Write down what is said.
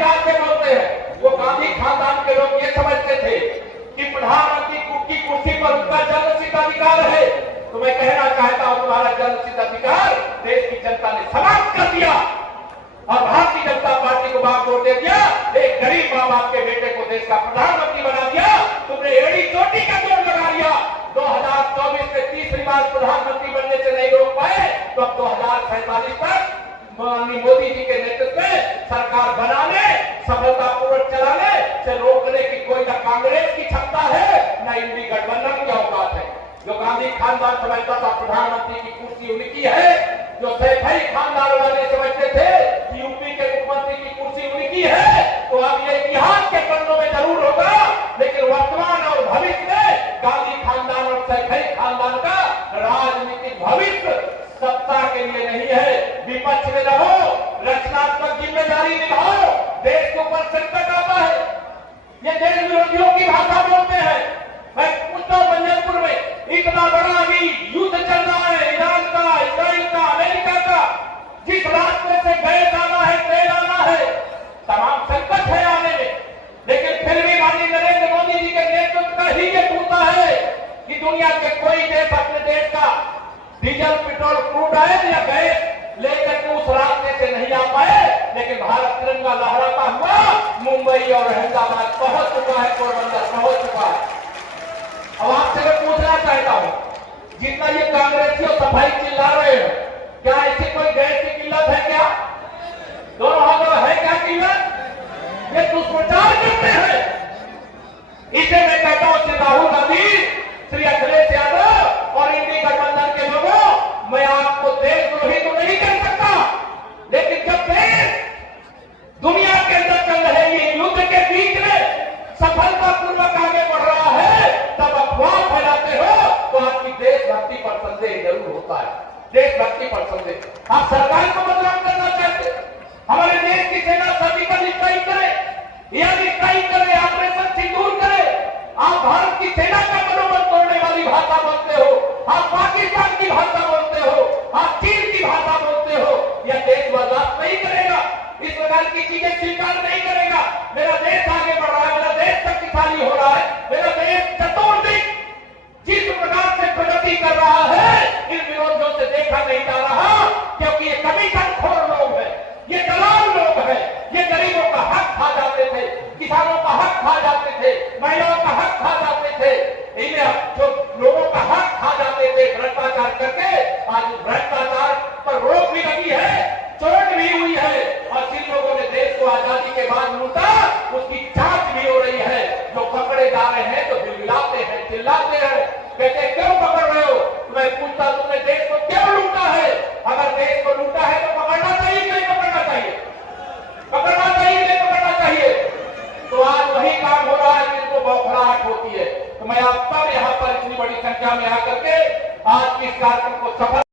ख्याल से बोलते हैं। वो गांधी खानदान के लोग ये समझते थे कि प्रधानमंत्री की कुर्सी पर उनका जन्मसिद्ध अधिकार है। तो मैं कहना चाहता हूं, तुम्हारा जन्मसिद्ध अधिकार देश की जनता ने समाप्त कर दिया और भारतीय जनता पार्टी को बागडोर दे दिया। एक गरीब मां बाप के बेटे को देश का प्रधानमंत्री बना दिया। तुमने एड़ी चोटी का जोड़ लगा लिया। 2024 में तीसरी बार प्रधानमंत्री बनने से नहीं रोक पाए, तो अब 2047 तक माननीय मोदी जी के नेतृत्व में सरकार बनाने, सफलतापूर्वक चलाने से रोकने की कोई न कांग्रेस की क्षमता है, न इंडी गठबंधन की औकात है। जो गांधी खानदान समझता था प्रधानमंत्री की कुर्सी उनकी है, जो सैफई खानदान वाले समझते थे कि यूपी के मुख्यमंत्री की कुर्सी उनकी है, तो अब ये इतिहास के पन्नों में जरूर होगा। लेकिन वर्तमान और भविष्य में गांधी खानदान और सैफई खानदान का राजनीतिक भविष्य सत्ता के लिए नहीं है। विपक्ष में रहो, रचनात्मक जिम्मेदारी निभाओ। देश के ऊपर संकट आता है, ये देश विरोधियों की भाषा बोलते हैं। मैं पूछता हूं, मंजरपुर में इतना बड़ा अभी युद्ध चल रहा है, ईरान का, इसराइल का, अमेरिका का, जिस रास्ते से गैस आना है, तेल आना है, तमाम संकट है आने में। लेकिन फिर भी माननीय नरेंद्र मोदी जी के नेतृत्व का ही ये टूटा है कि दुनिया के कोई देश अपने देश का डीजल, पेट्रोल, क्रूड ऑयल या गैस लेकर के उस रास्ते से नहीं आ पाए। लेकिन भारत तिरंगा लहराता हुआ मुंबई और अहमदाबाद पहुंच चुका है, पोरबंदर पहुंच चुका है। अब आपसे मैं पूछना चाहता हूं, जितना ये कांग्रेसी और सफाई चिल्ला रहे हैं, क्या ऐसी कोई गैस की किल्लत है क्या? दोनों हाथों है क्या किल्लत? ये दुष्प्रचार करते हैं। इसे मैं कहता हूं, श्री राहुल गांधी, श्री अखिलेश यादव और इंडी गठबंधन के लोगों, मैं आपको देशद्रोही तो नहीं कर सकता, लेकिन जब देश दुनिया के अंदर चल रहे ये युद्ध के बीच में सफलतापूर्वक आगे बढ़ रहा है, तब अफवाह फैलाते हो तो आपकी देशभक्ति पर संदेह जरूर होता है। देशभक्ति पर संदेह। आप सरकार को बदनाम करना चाहते हैं। हमारे देश की सेना सर्जिकल स्ट्राइक करे, एयर स्ट्राइक करे, ऑपरेशन सिंदूर करे। आप भारत की सेना का मनोबल तोड़ने वाली भाषा बोलते हो, आप पाकिस्तान की भाषा बोलते हो, आप चीन की भाषा बोलते हो। यह देश बर्दाश्त नहीं करेगा, इस प्रकार की चीजें स्वीकार नहीं करेगा। मेरा देश आगे बढ़ रहा है, मेरा देश शक्तिशाली हो रहा है, मेरा देश चतुर्दिक जिस प्रकार से प्रगति कर रहा है, इन विरोधियों से देखा नहीं जा रहा, क्योंकि ये कमीशन खोर लोग हैं, ये दलाल लोग हैं। ये गरीबों का हक खा जाते थे, किसानों का हक खा जाते थे, महिलाओं का हक खा जाते थे। इन्हें जो लोगों का हक खा जाते थे भ्रष्टाचार करके, आज भ्रष्टाचार पर रोक भी लगी है, चोट भी हुई है, और जिन लोगों ने देश को आजादी के बाद लूटा उसकी जांच भी हो रही है। जो पकड़े जा रहे हैं तो बिलबिलाते हैं, चिल्लाते हैं, कहते क्यों पकड़ रहे हो? तो मैं पूछता, तुमने देश को क्यों लूटा है? अगर देश को लूटा है तो पकड़ना चाहिए कि नहीं पकड़ना चाहिए? पकड़ना चाहिए नहीं पकड़ना चाहिए? तो आज वही काम हो रहा है जिनको बौखलाहट होती है। तो मैं आप सब यहाँ पर इतनी बड़ी संख्या में आकर के आज इस कार्यक्रम को सफल